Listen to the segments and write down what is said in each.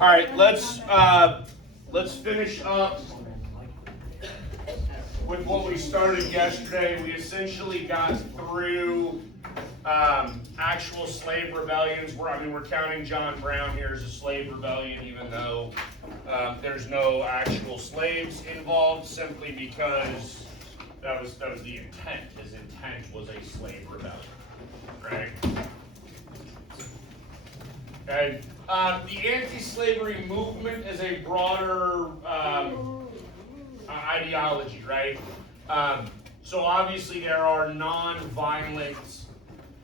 All right, let's finish up with what we started yesterday. We essentially got through actual slave rebellions. We're counting John Brown here as a slave rebellion, even though there's no actual slaves involved, simply because that was the intent. His intent was a slave rebellion, right? Okay. The anti-slavery movement is a broader ideology, right? So obviously there are non-violent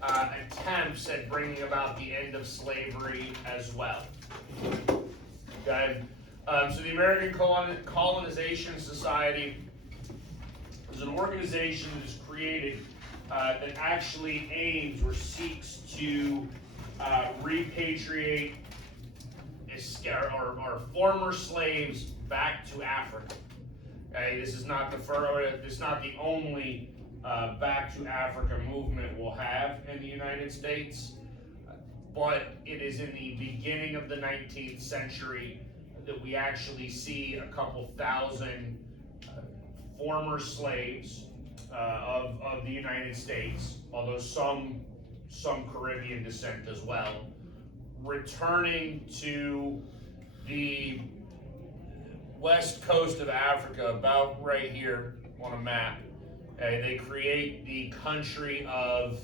attempts at bringing about the end of slavery as well. Okay. So the American Colonization Society is an organization that is created that actually aims or seeks to repatriate or former slaves back to Africa. Okay, this is not the only back to Africa movement we'll have in the United States, but it is in the beginning of the 19th century that we actually see a couple thousand former slaves of the United States, although some Caribbean descent as well, returning to the west coast of Africa, about right here on a map. They create the country of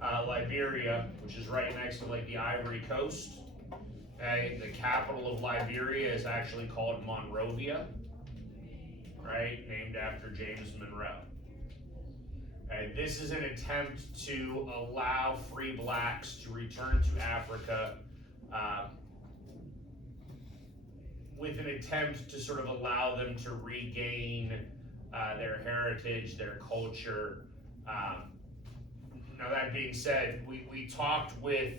Liberia, which is right next to like the Ivory Coast. The capital of Liberia is actually called Monrovia, right, named after James Monroe. This is an attempt to allow free blacks to return to Africa with an attempt to sort of allow them to regain their heritage, their culture. Now that being said, we talked with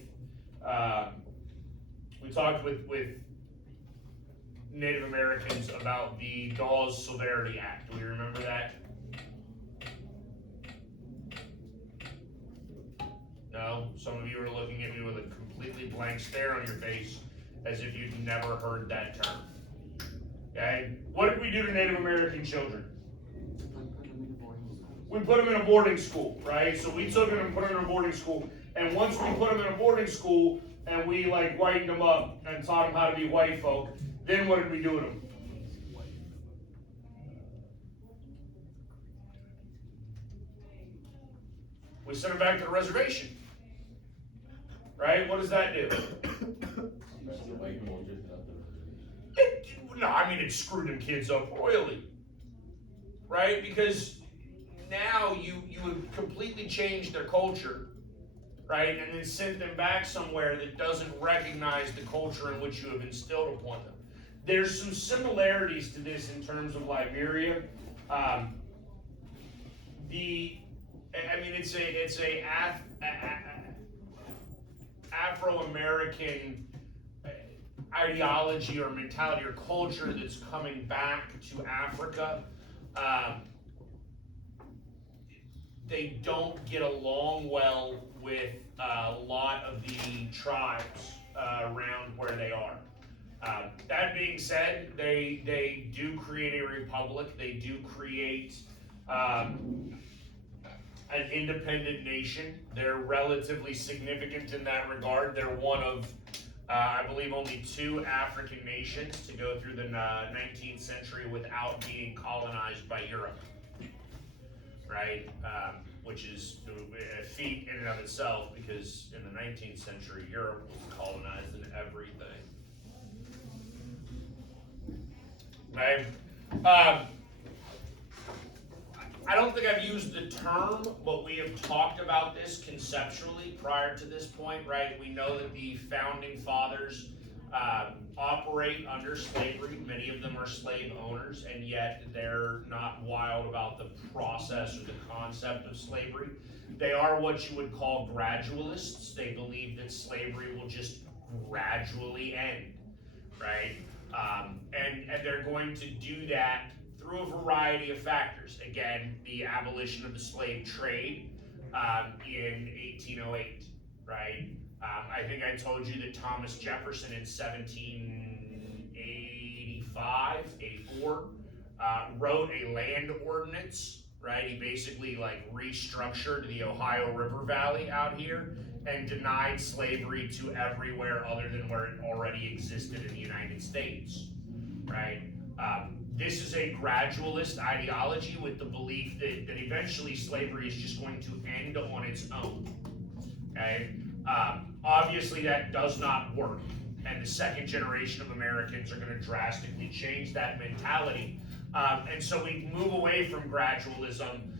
Native Americans about the Dawes Severity Act. Do we remember that? No? Some of you are looking at me with a completely blank stare on your face as if you'd never heard that term. Okay? What did we do to Native American children? We put them in a boarding school, right? So we took them and put them in a boarding school. And once we put them in a boarding school and we like whitened them up and taught them how to be white folk, then what did we do with them? We sent them back to the reservation. Right? What does that do? It screwed them kids up royally. Right? Because now you have completely changed their culture, right? And then sent them back somewhere that doesn't recognize the culture in which you have instilled upon them. There's some similarities to this in terms of Liberia. It's a Afro-American ideology or mentality or culture that's coming back to Africa. They don't get along well with a lot of the tribes around where they are. That being said, they do create a republic. They do create an independent nation. They're relatively significant in that regard. They're one of, I believe, only 2 African nations to go through the 19th century without being colonized by Europe, right? Which is a feat in and of itself, because in the 19th century, Europe was colonized in everything. Right? I don't think I've used the term, but we have talked about this conceptually prior to this point, right? We know that the founding fathers operate under slavery. Many of them are slave owners, and yet they're not wild about the process or the concept of slavery. They are what you would call gradualists. They believe that slavery will just gradually end, right? And they're going to do that through a variety of factors. Again, the abolition of the slave trade in 1808, right? I think I told you that Thomas Jefferson in 17 1885, 84, wrote a land ordinance, right? He basically like restructured the Ohio River Valley out here and denied slavery to everywhere other than where it already existed in the United States, right? This is a gradualist ideology with the belief that eventually slavery is just going to end on its own. Okay? Obviously, that does not work, and the second generation of Americans are going to drastically change that mentality. And so we move away from gradualism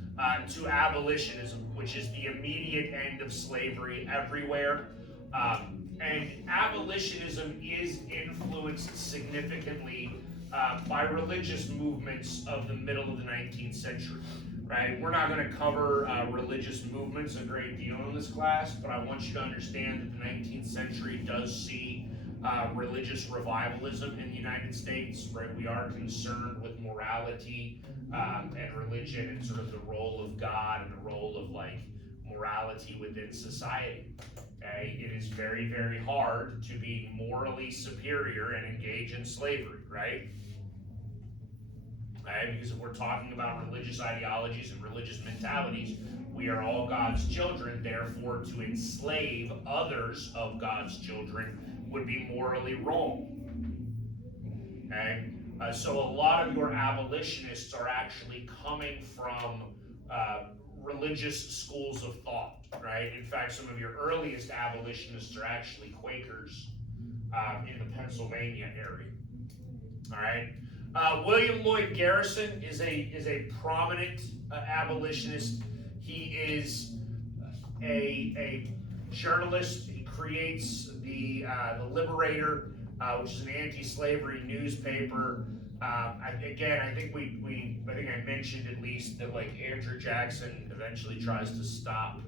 to abolitionism, which is the immediate end of slavery everywhere. And abolitionism is influenced significantly by religious movements of the middle of the 19th century. Right? We're not going to cover religious movements a great deal in this class, but I want you to understand that the 19th century does see religious revivalism in the United States. Right? We are concerned with morality and religion and sort of the role of God and the role of like morality within society. Okay? It is very, very hard to be morally superior and engage in slavery, right? Right? Because if we're talking about religious ideologies and religious mentalities, we are all God's children. Therefore, to enslave others of God's children would be morally wrong. Okay? So a lot of your abolitionists are actually coming from religious schools of thought, right? In fact, some of your earliest abolitionists are actually Quakers in the Pennsylvania area. All right. William Lloyd Garrison is a prominent abolitionist. He is a journalist. He creates the Liberator, which is an anti-slavery newspaper. I think I mentioned at least that like Andrew Jackson eventually tries to stop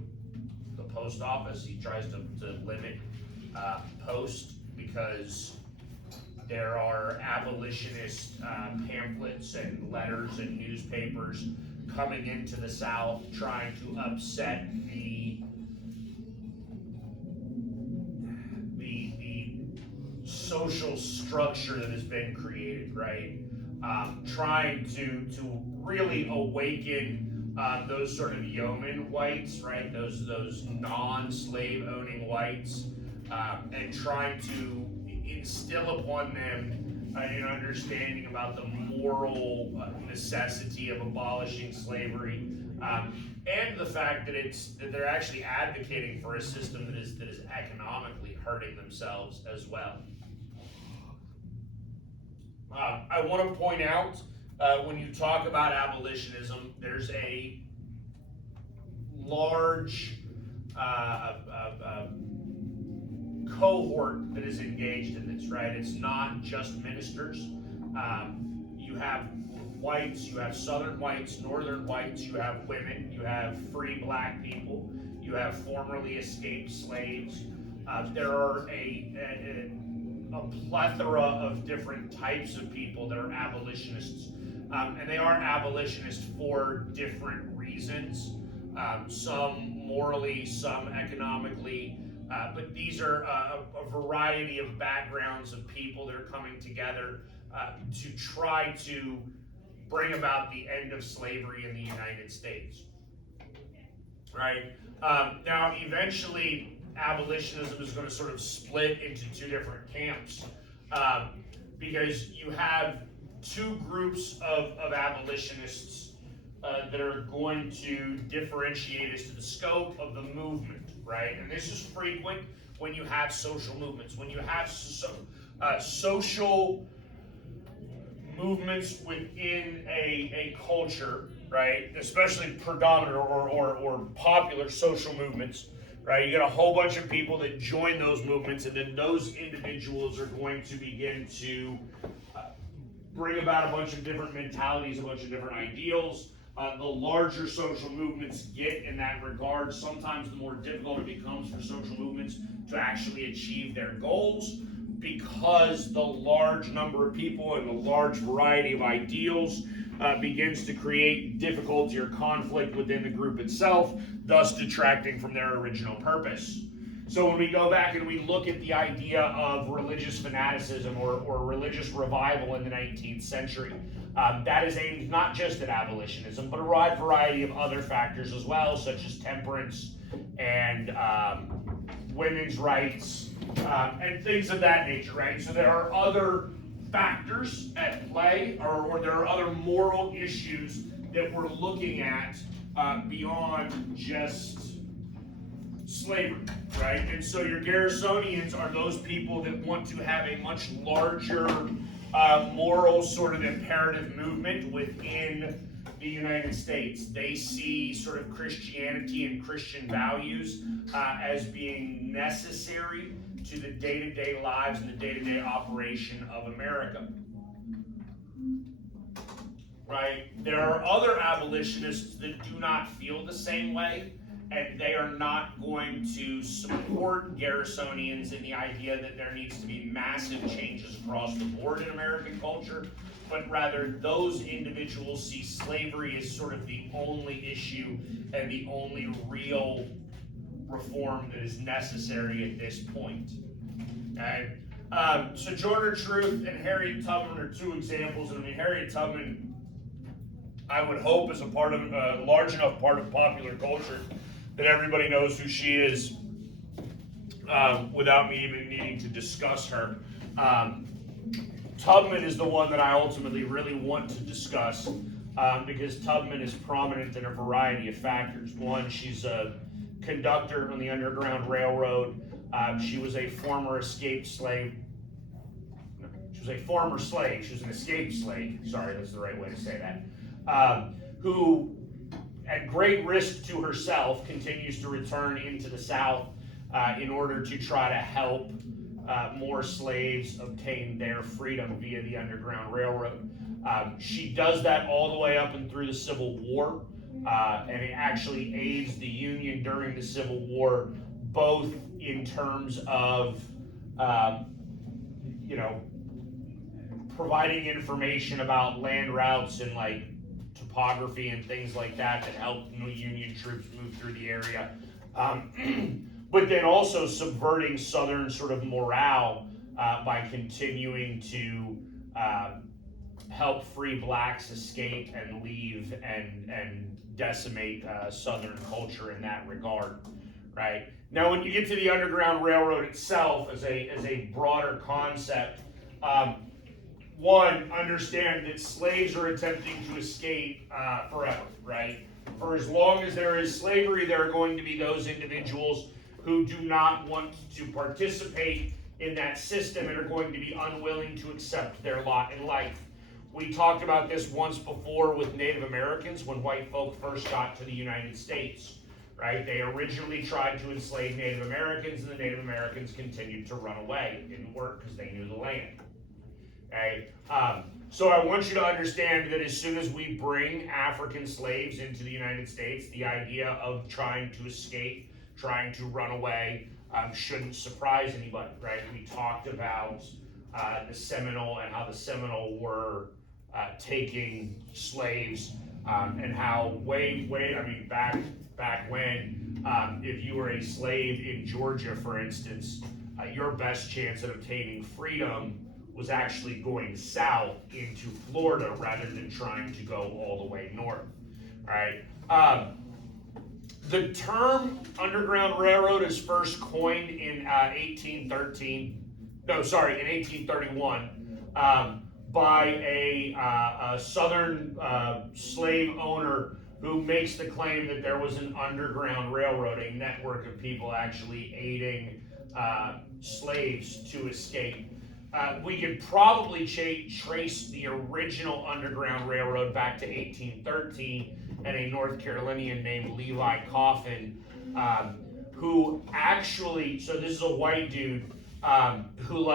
the post office. He tries to limit post because there are abolitionist pamphlets and letters and newspapers coming into the South trying to upset the social structure that has been created, right? Trying to really awaken those sort of yeoman whites, right? Those non-slave owning whites, and trying to instill upon them an understanding about the moral necessity of abolishing slavery, and the fact that they're actually advocating for a system that is economically hurting themselves as well. I want to point out when you talk about abolitionism, there's a large cohort that is engaged in this, right? It's not just ministers. You have whites, you have southern whites, northern whites, you have women, you have free black people, you have formerly escaped slaves. There are a plethora of different types of people that are abolitionists, and they are abolitionists for different reasons. Some morally, some economically. But these are a variety of backgrounds of people that are coming together to try to bring about the end of slavery in the United States. Right? Now, eventually, abolitionism is going to sort of split into two different camps because you have two groups of abolitionists that are going to differentiate as to the scope of the movement. Right? And this is frequent when you have social movements. When you have social movements within a culture, right? Especially predominant or popular social movements, right? You got a whole bunch of people that join those movements, and then those individuals are going to begin to bring about a bunch of different mentalities, a bunch of different ideals. The larger social movements get in that regard, sometimes the more difficult it becomes for social movements to actually achieve their goals, because the large number of people and the large variety of ideals begins to create difficulty or conflict within the group itself, thus detracting from their original purpose. So when we go back and we look at the idea of religious fanaticism or religious revival in the 19th century, that is aimed not just at abolitionism, but a wide variety of other factors as well, such as temperance and women's rights and things of that nature, right? So there are other factors at play, or there are other moral issues that we're looking at beyond just slavery, right? And so your Garrisonians are those people that want to have a much larger moral sort of imperative movement within the United States. They see sort of Christianity and Christian values as being necessary to the day-to-day lives and the day-to-day operation of America. Right? There are other abolitionists that do not feel the same way, and they are not going to support Garrisonians in the idea that there needs to be massive changes across the board in American culture, but rather those individuals see slavery as sort of the only issue and the only real reform that is necessary at this point. Okay? Sojourner Truth and Harriet Tubman are two examples. I mean, Harriet Tubman, I would hope, is a part of a large enough part of popular culture that everybody knows who she is without me even needing to discuss her. Tubman is the one that I ultimately really want to discuss because Tubman is prominent in a variety of factors. One, she's a conductor on the Underground Railroad. She was a former escaped slave. No, she was a former slave. She was an escaped slave. Sorry, that's the right way to say that. Who, at great risk to herself, continues to return into the South in order to try to help more slaves obtain their freedom via the Underground Railroad. She does that all the way up and through the Civil War, and it actually aids the Union during the Civil War, both in terms of, providing information about land routes and like topography and things like that helped Union troops move through the area. But then also subverting Southern sort of morale by continuing to help free blacks escape and leave and decimate Southern culture in that regard, right? Now, when you get to the Underground Railroad itself as a broader concept, one, understand that slaves are attempting to escape forever, right? For as long as there is slavery, there are going to be those individuals who do not want to participate in that system and are going to be unwilling to accept their lot in life. We talked about this once before with Native Americans when white folk first got to the United States, right? They originally tried to enslave Native Americans, and the Native Americans continued to run away. It didn't work because they knew the land. Okay? So I want you to understand that as soon as we bring African slaves into the United States, the idea of trying to escape, trying to run away, shouldn't surprise anybody, right? We talked about the Seminole and how the Seminole were taking slaves and how back when, if you were a slave in Georgia, for instance, your best chance at obtaining freedom was actually going south into Florida rather than trying to go all the way north, right? The term Underground Railroad is first coined in 1831 by a Southern slave owner who makes the claim that there was an Underground Railroad, a network of people actually aiding slaves to escape. We could probably trace the original Underground Railroad back to 1813 and a North Carolinian named Levi Coffin, who actually, so this is a white dude who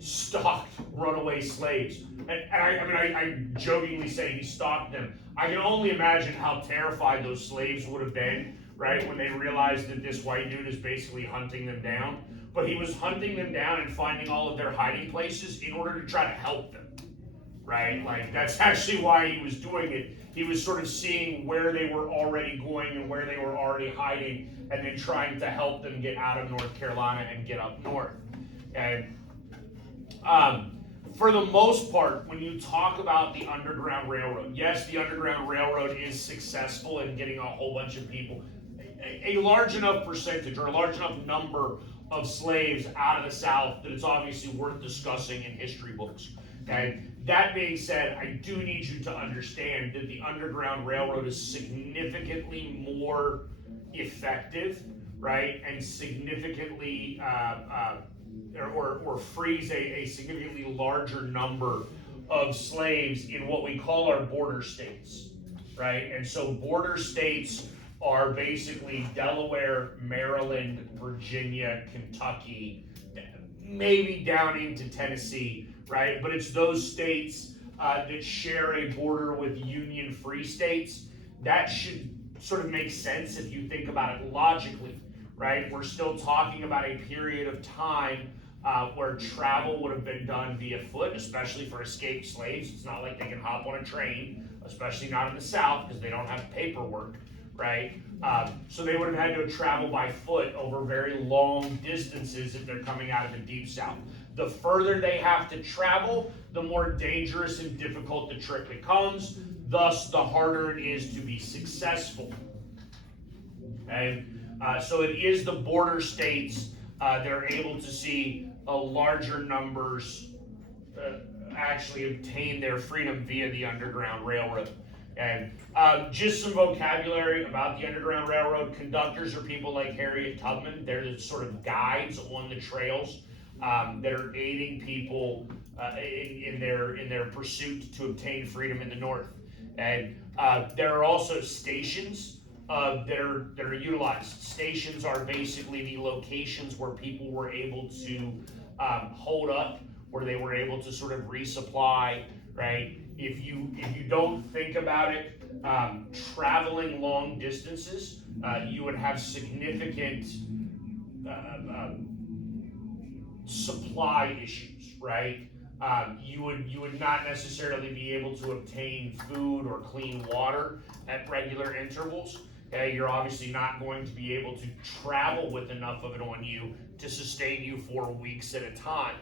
stalked runaway slaves. And I jokingly say he stalked them. I can only imagine how terrified those slaves would have been, right, when they realized that this white dude is basically hunting them down. But he was hunting them down and finding all of their hiding places in order to try to help them, right? Like, that's actually why he was doing it. He was sort of seeing where they were already going and where they were already hiding, and then trying to help them get out of North Carolina and get up north. And for the most part, when you talk about the Underground Railroad, yes, the Underground Railroad is successful in getting a whole bunch of people, a large enough percentage or a large enough number of slaves out of the South that it's obviously worth discussing in history books. Okay? That being said, I do need you to understand that the Underground Railroad is significantly more effective, right, and significantly or frees a significantly larger number of slaves in what we call our border states, right? And so border states are basically Delaware, Maryland, Virginia, Kentucky, maybe down into Tennessee, right? But it's those states that share a border with Union free states. That should sort of make sense if you think about it logically, right? We're still talking about a period of time where travel would have been done via foot, especially for escaped slaves. It's not like they can hop on a train, especially not in the South, because they don't have paperwork, right? So they would have had to travel by foot over very long distances if they're coming out of the Deep South. The further they have to travel, the more dangerous and difficult the trip becomes, thus the harder it is to be successful. Okay? So it is the border states that are able to see a larger numbers actually obtain their freedom via the Underground Railroad. And just some vocabulary about the Underground Railroad. Conductors are people like Harriet Tubman. They're the sort of guides on the trails that are aiding people in their pursuit to obtain freedom in the North. And there are also stations that are utilized. Stations are basically the locations where people were able to hold up, where they were able to sort of resupply, right? If you don't think about it, traveling long distances, you would have significant supply issues, right? You would not necessarily be able to obtain food or clean water at regular intervals. Okay, you're obviously not going to be able to travel with enough of it on you to sustain you for weeks at a time.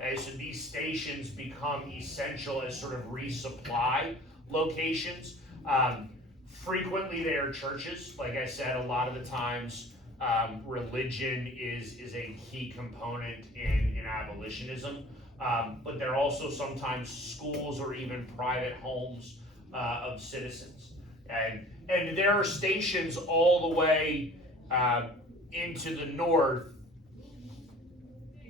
Okay, so these stations become essential as sort of resupply locations. Frequently they are churches. Like I said, a lot of the times religion is a key component in abolitionism. But they're also sometimes schools or even private homes of citizens. And there are stations all the way into the north,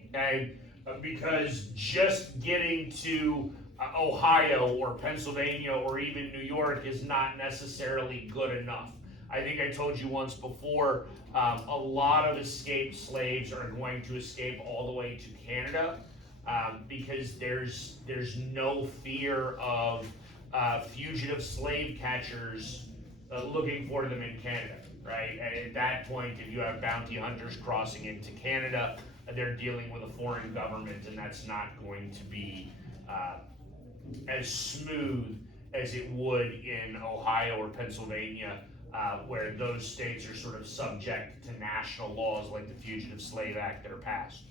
okay, because just getting to Ohio or Pennsylvania or even New York is not necessarily good enough. I think I told you once before, a lot of escaped slaves are going to escape all the way to Canada because there's no fear of fugitive slave catchers looking for them in Canada, right? And at that point, if you have bounty hunters crossing into Canada, they're dealing with a foreign government, and that's not going to be as smooth as it would in Ohio or Pennsylvania, where those states are sort of subject to national laws like the Fugitive Slave Act that are passed.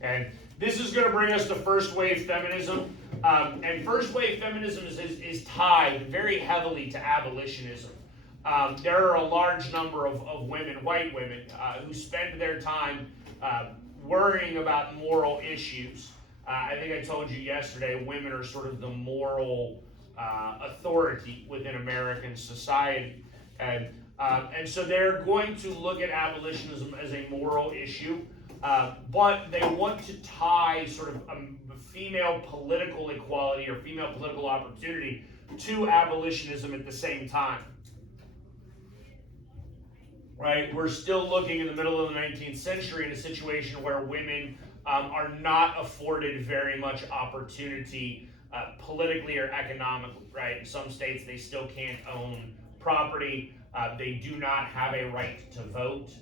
And this is going to bring us to first wave feminism. And first wave feminism is tied very heavily to abolitionism. There are a large number of women, white women, who spend their time worrying about moral issues. I think I told you yesterday, women are sort of the moral authority within American society. And so they're going to look at abolitionism as a moral issue, but they want to tie sort of female political equality or female political opportunity to abolitionism at the same time. Right? We're still looking in the middle of the 19th century in a situation where women are not afforded very much opportunity politically or economically, right? In some states, they still can't own property. They do not have a right to vote.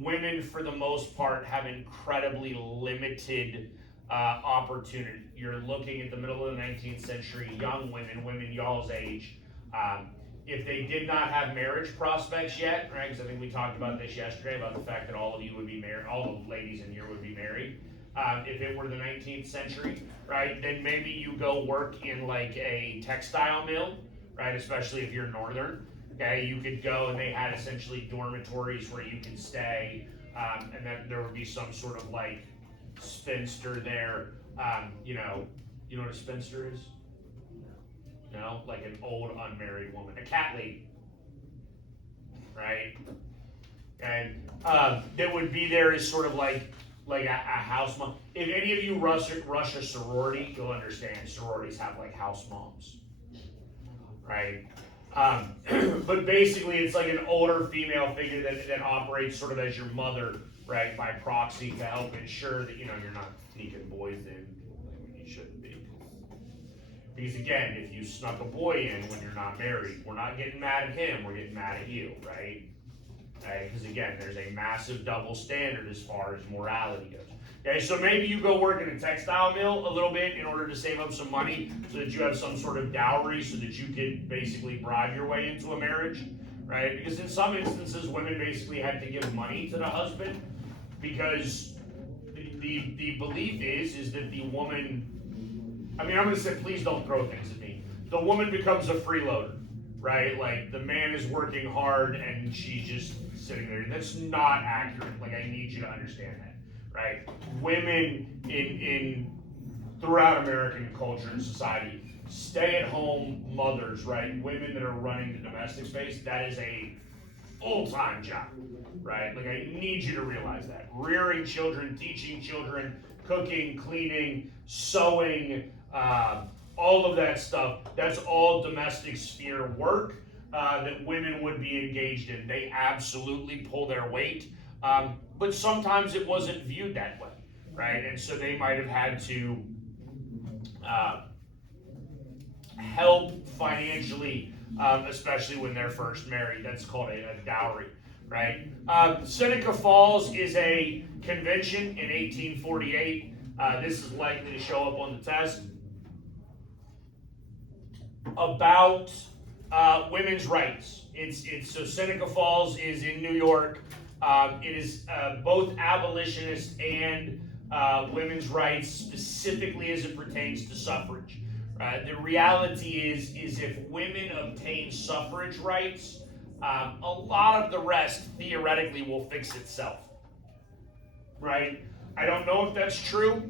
Women, for the most part, have incredibly limited opportunity. You're looking at the middle of the 19th century, young women y'all's age. Um, if they did not have marriage prospects yet, right? Because I think we talked about this yesterday about the fact that all of you would be married, all the ladies in here would be married. If it were the 19th century, right, then maybe you go work in like a textile mill, right? Especially if you're northern. Okay, you could go and they had essentially dormitories where you could stay, and then there would be some sort of like spinster there. You know what a spinster is? No, like an old unmarried woman, a cat lady, right? And that would be there as sort of like a house mom. If any of you rush a sorority, you'll understand sororities have like house moms, right? But basically, it's like an older female figure that operates sort of as your mother, right, by proxy to help ensure that you're not sneaking boys in when you shouldn't be. Because again, if you snuck a boy in when you're not married, we're not getting mad at him, we're getting mad at you, right? Okay, because again, there's a massive double standard as far as morality goes. Okay, so maybe you go work in a textile mill a little bit in order to save up some money so that you have some sort of dowry so that you could basically bribe your way into a marriage, right? Because in some instances, women basically had to give money to the husband because the belief is that the woman, I'm going to say, please don't throw things at me. The woman becomes a freeloader, right? Like the man is working hard and she's just sitting there. That's not accurate. Like I need you to understand that, right? Women in throughout American culture and society, stay-at-home mothers, right? Women that are running the domestic space, that is a full-time job, right? Like I need you to realize that. Rearing children, teaching children, cooking, cleaning, sewing, all of that stuff, that's all domestic sphere work that women would be engaged in. They absolutely pull their weight, but sometimes it wasn't viewed that way, right? And so they might have had to help financially, especially when they're first married. That's called a dowry, right? Seneca Falls is a convention in 1848. This is likely to show up on the test. About women's rights. It's so Seneca Falls is in New York. It is both abolitionist and women's rights, specifically as it pertains to suffrage. The reality is if women obtain suffrage rights, a lot of the rest theoretically will fix itself. Right? I don't know if that's true,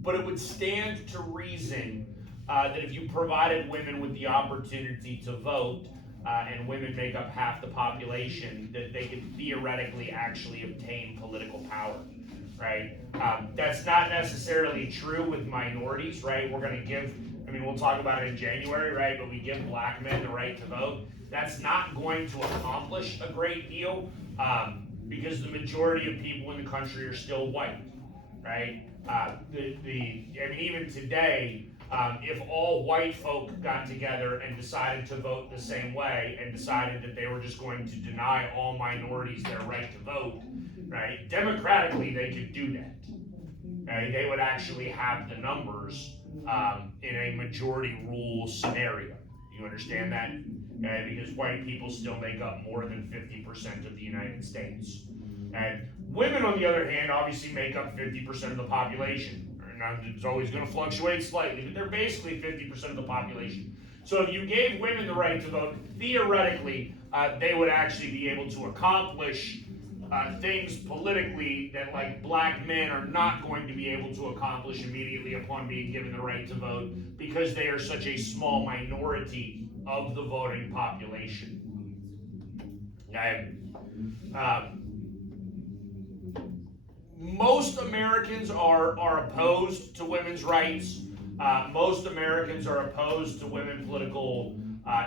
but it would stand to reason that if you provided women with the opportunity to vote, and women make up half the population, that they could theoretically actually obtain political power, right? That's not necessarily true with minorities, right? We're going to give, we'll talk about it in January, right? But we give black men the right to vote. That's not going to accomplish a great deal because the majority of people in the country are still white, right? Even today, if all white folk got together and decided to vote the same way and decided that they were just going to deny all minorities their right to vote, right? Democratically, they could do that. Right? They would actually have the numbers in a majority rule scenario. You understand that? Okay? Because white people still make up more than 50% of the United States. And women, on the other hand, obviously make up 50% of the population. Now, it's always going to fluctuate slightly, but they're basically 50% of the population. So if you gave women the right to vote, theoretically, they would actually be able to accomplish things politically that like black men are not going to be able to accomplish immediately upon being given the right to vote because they are such a small minority of the voting population. Okay? Most Americans are opposed to women's rights. Most Americans are opposed to women political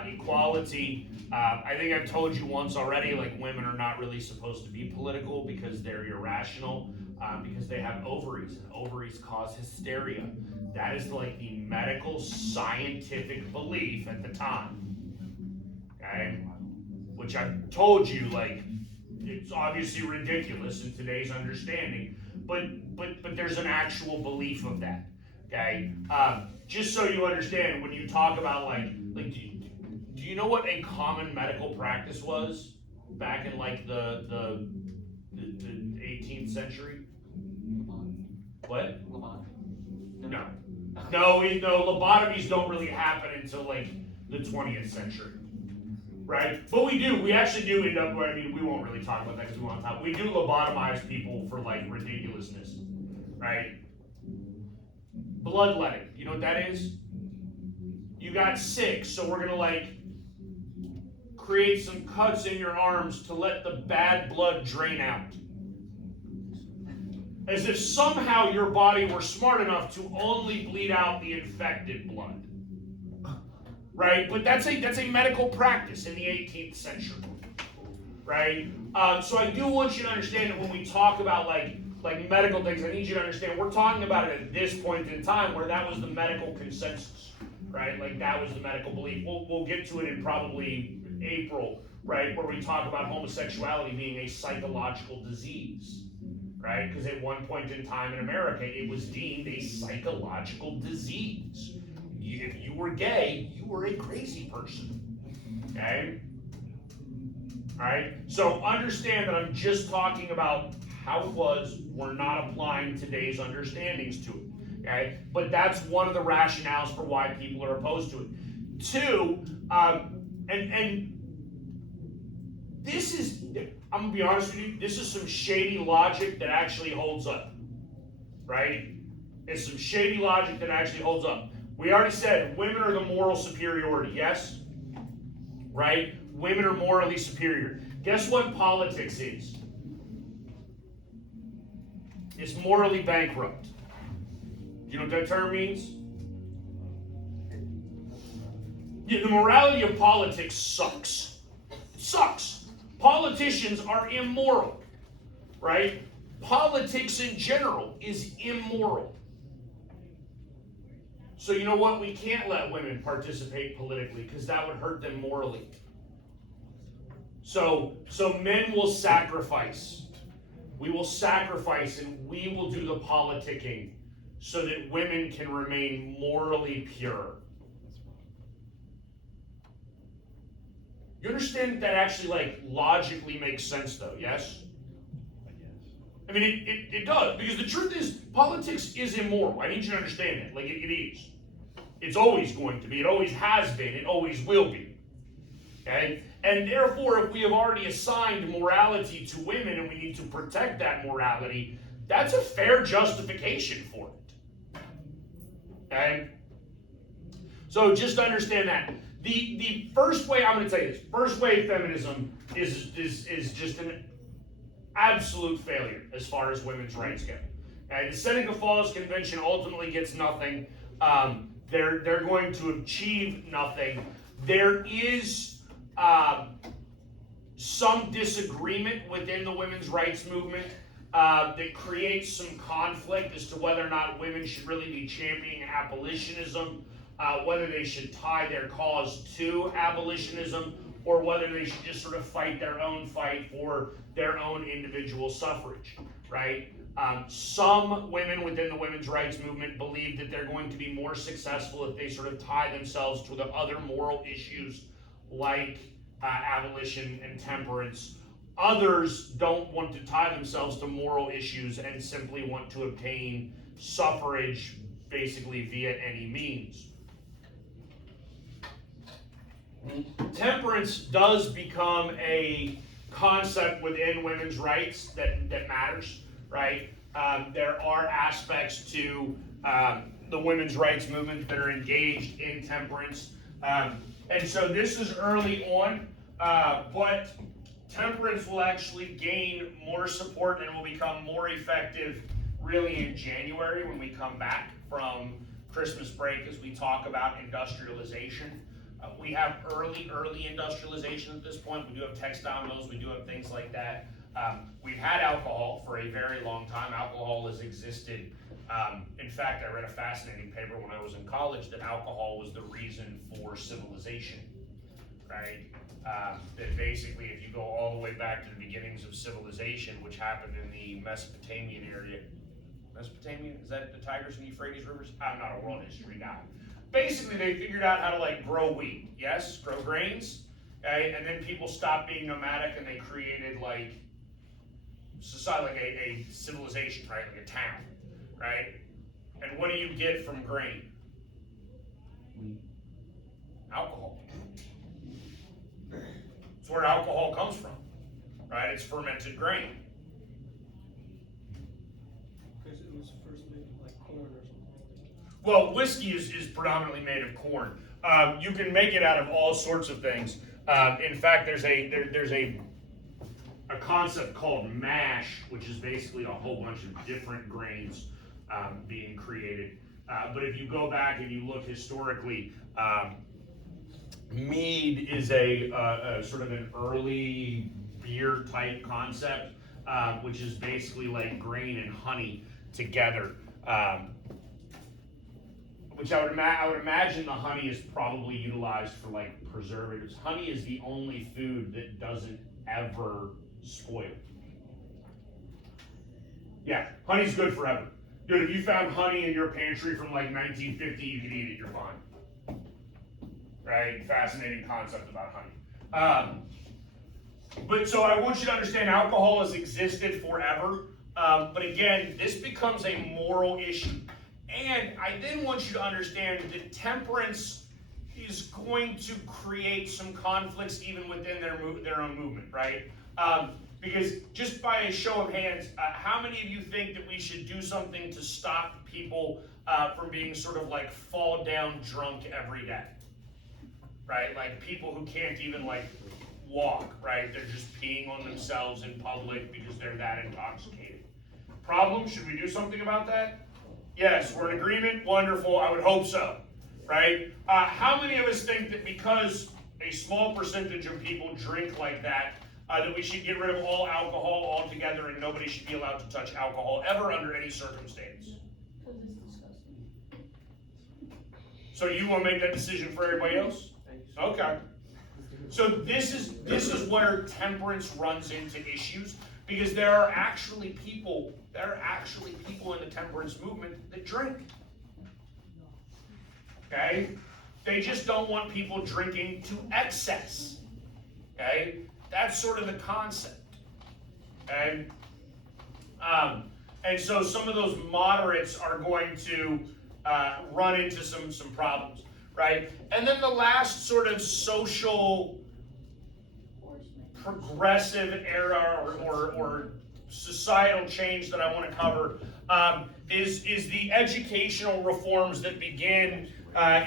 equality. I think I've told you once already, like women are not really supposed to be political because they're irrational, because they have ovaries, and ovaries cause hysteria. That is like the medical scientific belief at the time. Okay? Which I've told you, like, it's obviously ridiculous in today's understanding, but there's an actual belief of that. Okay, just so you understand, when you talk about do you know what a common medical practice was back in like the 18th century? What? No. No, lobotomies don't really happen until like the 20th century. Right? But we actually do end up, I mean, we won't really talk about that because we want to talk. We do lobotomize people for like ridiculousness. Right? Bloodletting. You know what that is? You got sick, so we're going to like create some cuts in your arms to let the bad blood drain out. As if somehow your body were smart enough to only bleed out the infected blood. Right? But that's a medical practice in the 18th century. Right? So I do want you to understand that when we talk about like medical things, I need you to understand we're talking about it at this point in time where that was the medical consensus. Right? Like that was the medical belief. We'll get to it in probably April, right? Where we talk about homosexuality being a psychological disease. Right? Because at one point in time in America, it was deemed a psychological disease. If you were gay, you were a crazy person. Okay? Alright? So understand that I'm just talking about how it was. We're not applying today's understandings to it. Okay? But that's one of the rationales for why people are opposed to it. Two, and this is, I'm going to be honest with you, this is some shady logic that actually holds up. Right? It's some shady logic that actually holds up. We already said women are the moral superiority, yes? Right? Women are morally superior. Guess what politics is? It's morally bankrupt. Do you know what that term means? Yeah, the morality of politics sucks. It sucks. Politicians are immoral, right? Politics in general is immoral. So you know what? We can't let women participate politically because that would hurt them morally. So men will sacrifice. We will sacrifice and we will do the politicking so that women can remain morally pure. You understand that actually like logically makes sense though, yes? I mean, it does, because the truth is, politics is immoral. I need you to understand that. Like, it is. It's always going to be. It always has been. It always will be. Okay? And therefore, if we have already assigned morality to women and we need to protect that morality, that's a fair justification for it. Okay? So just understand that. The first way, I'm going to tell you this, first wave feminism is just an absolute failure as far as women's rights go. Okay? The Seneca Falls Convention ultimately gets nothing. They're going to achieve nothing. There is some disagreement within the women's rights movement that creates some conflict as to whether or not women should really be championing abolitionism, whether they should tie their cause to abolitionism, or whether they should just sort of fight their own fight for their own individual suffrage, right? Some women within the women's rights movement believe that they're going to be more successful if they sort of tie themselves to the other moral issues like abolition and temperance. Others don't want to tie themselves to moral issues and simply want to obtain suffrage basically via any means. Temperance does become a concept within women's rights that matters, right? There are aspects to the women's rights movement that are engaged in temperance. And so this is early on, but temperance will actually gain more support and will become more effective really in January when we come back from Christmas break as we talk about industrialization. We have early industrialization at this point. We do have textile mills, we do have things like that. We've had alcohol for a very long time. Alcohol has existed. In fact, I read a fascinating paper when I was in college that alcohol was the reason for civilization. right? That basically, if you go all the way back to the beginnings of civilization, which happened in the Mesopotamian area, Mesopotamia, is that the Tigris and Euphrates rivers? I'm not a world history guy. Basically, they figured out how to like grow wheat, yes, grow grains, okay? And then people stopped being nomadic and they created like society, like a civilization, right? Like a town, right? And what do you get from grain? Alcohol. It's where alcohol comes from, right? It's fermented grain. Because it was first made like corn or something. Well, whiskey is predominantly made of corn. You can make it out of all sorts of things. In fact, there's a concept called mash, which is basically a whole bunch of different grains being created. But if you go back and you look historically, mead is a sort of an early beer type concept, which is basically like grain and honey together. Which I would imagine the honey is probably utilized for like preservatives. Honey is the only food that doesn't ever spoil. Yeah, honey's good forever. Dude, if you found honey in your pantry from like 1950, you can eat it, you're fine. Right? Fascinating concept about honey. But so I want you to understand alcohol has existed forever. But again, this becomes a moral issue. And I then want you to understand that temperance is going to create some conflicts even within their own movement, right? Because just by a show of hands, how many of you think that we should do something to stop people from being sort of like fall down drunk every day? Right? Like people who can't even like walk, right? They're just peeing on themselves in public because they're that intoxicated. Problem? Should we do something about that? Yes, we're in agreement. Wonderful. I would hope so. Right? How many of us think that because a small percentage of people drink like that, that we should get rid of all alcohol altogether and nobody should be allowed to touch alcohol ever under any circumstance? Because it's disgusting. So you want to make that decision for everybody else? Okay. So this is where temperance runs into issues, because there are actually people in the temperance movement that drink. Okay? They just don't want people drinking to excess. Okay? That's sort of the concept. Okay? And so some of those moderates are going to run into some problems, right? And then the last sort of social progressive era or societal change that I want to cover is the educational reforms that begin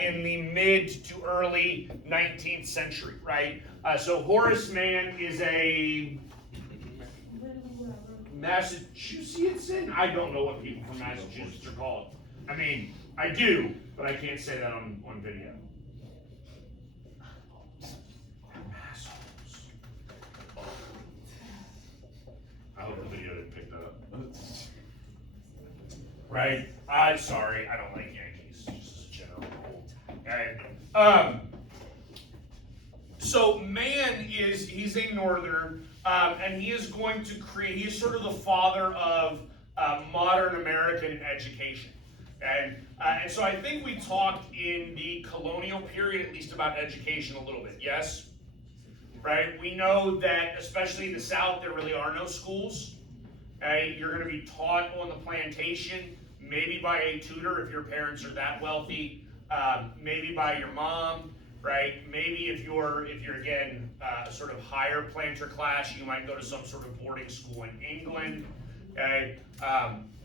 in the mid to early 19th century, right? So Horace Mann is a Massachusetts? I don't know what people from Massachusetts are called. I mean, I do, but I can't say that on video. I hope the video didn't pick that up. Right? I'm sorry, I don't like Yankees, just as a general rule. Okay? So Mann he's a northerner, and he is going to create, he is sort of the father of modern American education. And so I think we talked in the colonial period at least about education a little bit, yes? Right? We know that, especially in the South, there really are no schools. Okay? You're going to be taught on the plantation, maybe by a tutor if your parents are that wealthy, maybe by your mom, right? Maybe if you're again sort of higher planter class, you might go to some sort of boarding school in England. Okay?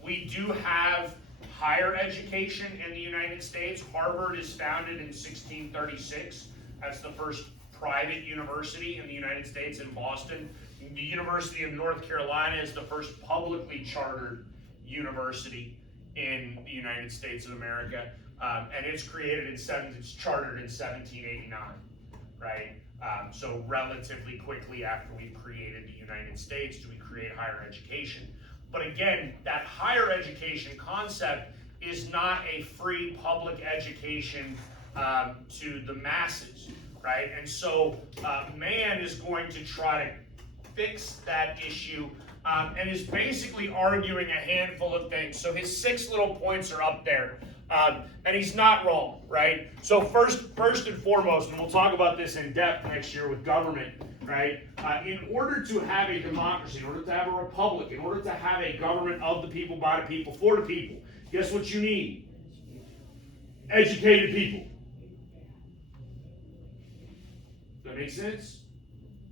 We do have higher education in the United States. Harvard is founded in 1636. That's the first private university in the United States in Boston. The University of North Carolina is the first publicly chartered university in the United States of America, and it's chartered in 1789, right? So relatively quickly after we created the United States do we create higher education. But again, that higher education concept is not a free public education to the masses. right? And so man is going to try to fix that issue and is basically arguing a handful of things. So his 6 little points are up there. And he's not wrong, right? So first and foremost, and we'll talk about this in depth next year with government, right? In order to have a democracy, in order to have a republic, in order to have a government of the people, by the people, for the people, guess what you need? Educated people. Does that make sense?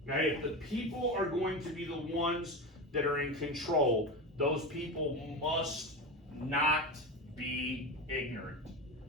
Right? If the people are going to be the ones that are in control, those people must not be ignorant.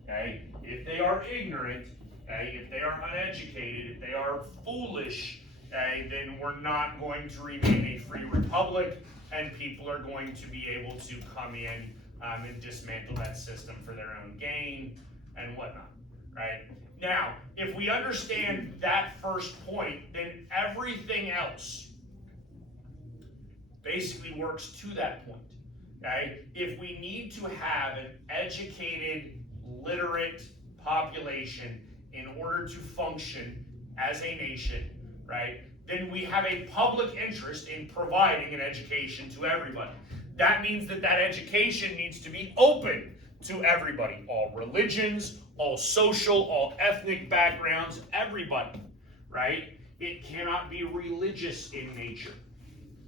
Okay? If they are ignorant, okay, if they are uneducated, if they are foolish, okay, then we're not going to remain a free republic, and people are going to be able to come in and dismantle that system for their own gain and whatnot. Right? Now, if we understand that first point, then everything else basically works to that point. Okay? If we need to have an educated, literate population in order to function as a nation, right, then we have a public interest in providing an education to everybody. That means that that education needs to be open to everybody, all religions, all social, all ethnic backgrounds, everybody, right? It cannot be religious in nature.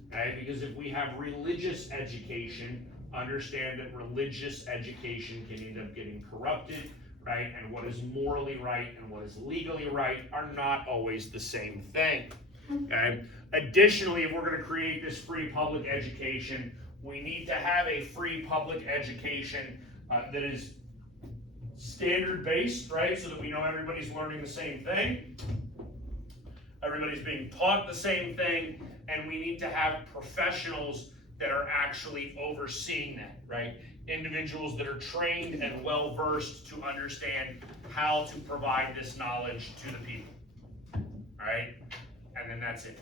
Okay? Because if we have religious education, understand that religious education can end up getting corrupted, right? And what is morally right and what is legally right are not always the same thing. Okay? Additionally, if we're going to create this free public education, we need to have a free public education that is standard-based, right? So that we know everybody's learning the same thing. Everybody's being taught the same thing, and we need to have professionals that are actually overseeing that, right? Individuals that are trained and well-versed to understand how to provide this knowledge to the people, all right? And then that's it.